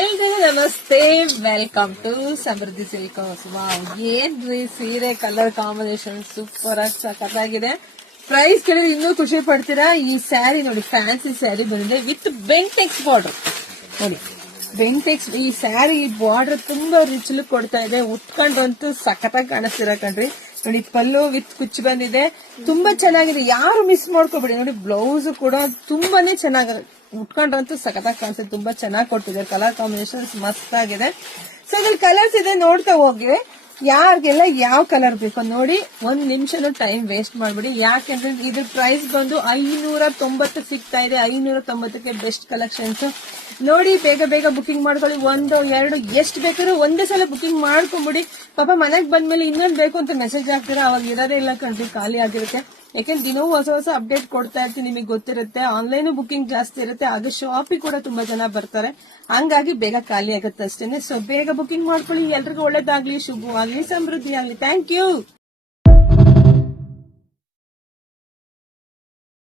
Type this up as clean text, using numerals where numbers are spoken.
ಎಲ್ರಿಗೂ ನಮಸ್ತೆ, welcome to Samriddhi silk house. Wow, ಏನ್ರಿ ಸೀರೆ ಕಲರ್ ಕಾಂಬಿನೇಷನ್ ಸೂಪರ್ ಆಗಿ ಸಖತ್ತಾಗಿದೆ. ಪ್ರೈಸ್ ಕೇಳಿದ್ರೆ ಇನ್ನೂ ಖುಷಿ ಪಡ್ತೀರಾ. ಈ ಸ್ಯಾರಿ ನೋಡಿ, ಫ್ಯಾನ್ಸಿ ಸ್ಯಾರಿ ಬಂದಿದೆ ವಿತ್ ಬೆಂಟೆಕ್ಸ್ ಬಾರ್ಡರ್. ನೋಡಿ, ಬೆಂಟೆಕ್ಸ್ ಈ ಸ್ಯಾರಿ ಬಾರ್ಡರ್ ತುಂಬಾ ರಿಚ್ ಲುಕ್ ಕೊಡ್ತಾ ಇದೆ. ಉಟ್ಕೊಂಡ್ರಂತೂ ಸಖತ್ತಾಗಿ ಕಾಣಿಸ್ತಿರ ಕಣ್ರಿ. ನೋಡಿ, ಪಲ್ಲು ವಿತ್ ಕುಚ್ಚು ಬಂದಿದೆ, ತುಂಬಾ ಚೆನ್ನಾಗಿದೆ. ಯಾರು ಮಿಸ್ ಮಾಡ್ಕೋಬೇಡಿ. ನೋಡಿ, ಬ್ಲೌಸ್ ಕೂಡ ತುಂಬಾನೇ ಚೆನ್ನಾಗಿ ಉಟ್ಕೊಂಡ್ರಂತೂ ಸಖತ್ತಾಗಿ ಕಾಣಿಸುತ್ತೆ. ತುಂಬಾ ಚೆನ್ನಾಗಿ ಕೊಟ್ಟಿದೆ. ಕಲರ್ ಕಾಂಬಿನೇಷನ್ ಮಸ್ತ್ ಆಗಿದೆ. ಸೊ ಇದ್ರಲ್ಲಿ ಕಲರ್ಸ್ ಇದೆ, ನೋಡ್ತಾ ಹೋಗಿ. ಯಾರಿಗೆಲ್ಲ ಯಾವ ಕಲರ್ ಬೇಕೋ ನೋಡಿ, 1 ನಿಮಿಷನೂ ಟೈಮ್ ವೇಸ್ಟ್ ಮಾಡ್ಬಿಡಿ. ಯಾಕೆಂದ್ರೆ ಇದ್ರ ಪ್ರೈಸ್ ಬಂದು 590 ಸಿಗ್ತಾ ಇದೆ. 590ಕ್ಕೆ ಬೆಸ್ಟ್ ಕಲೆಕ್ಷನ್ಸ್ ನೋಡಿ. ಬೇಗ ಬೇಗ ಬುಕಿಂಗ್ ಮಾಡ್ಕೊಳ್ಳಿ. 1 2 ಎಷ್ಟು ಬೇಕಾದ್ರೂ ಒಂದೇ ಸಲ ಬುಕಿಂಗ್ ಮಾಡ್ಕೊಂಬಿಡಿ. ಪಾಪ ಮನೆಗ್ ಬಂದ್ಮೇಲೆ ಇನ್ನೊಂದು ಬೇಕು ಅಂತ ಮೆಸೇಜ್ ಹಾಕ್ತೀರಾ, ಅವಾಗ ಇರೋದೇ ಇಲ್ಲ ಕಣ್ರಿ, ಖಾಲಿ ಆಗಿರುತ್ತೆ. ಯಾಕೆಂದ್ರೆ ದಿನವೂ ಹೊಸ ಹೊಸ ಅಪ್ಡೇಟ್ ಕೊಡ್ತಾ ಇರ್ತೀನಿ, ನಿಮಗೆ ಗೊತ್ತಿರುತ್ತೆ. ಆನ್ಲೈನ್ ಬುಕಿಂಗ್ ಜಾಸ್ತಿ ಇರುತ್ತೆ, ಹಾಗೆ ಶಾಪಿಗೆ ಕೂಡ ತುಂಬಾ ಜನ ಬರ್ತಾರೆ. ಹಂಗಾಗಿ ಬೇಗ ಖಾಲಿ ಆಗುತ್ತೆ ಅಷ್ಟೇನೆ. ಸೊ ಬೇಗ ಬುಕಿಂಗ್ ಮಾಡ್ಕೊಳ್ಳಿ. ಎಲ್ರಿಗೂ ಒಳ್ಳೇದಾಗ್ಲಿ, ಶುಭವಾಗ್ಲಿ, ಸಮೃದ್ಧಿ ಆಗ್ಲಿ. Thank you.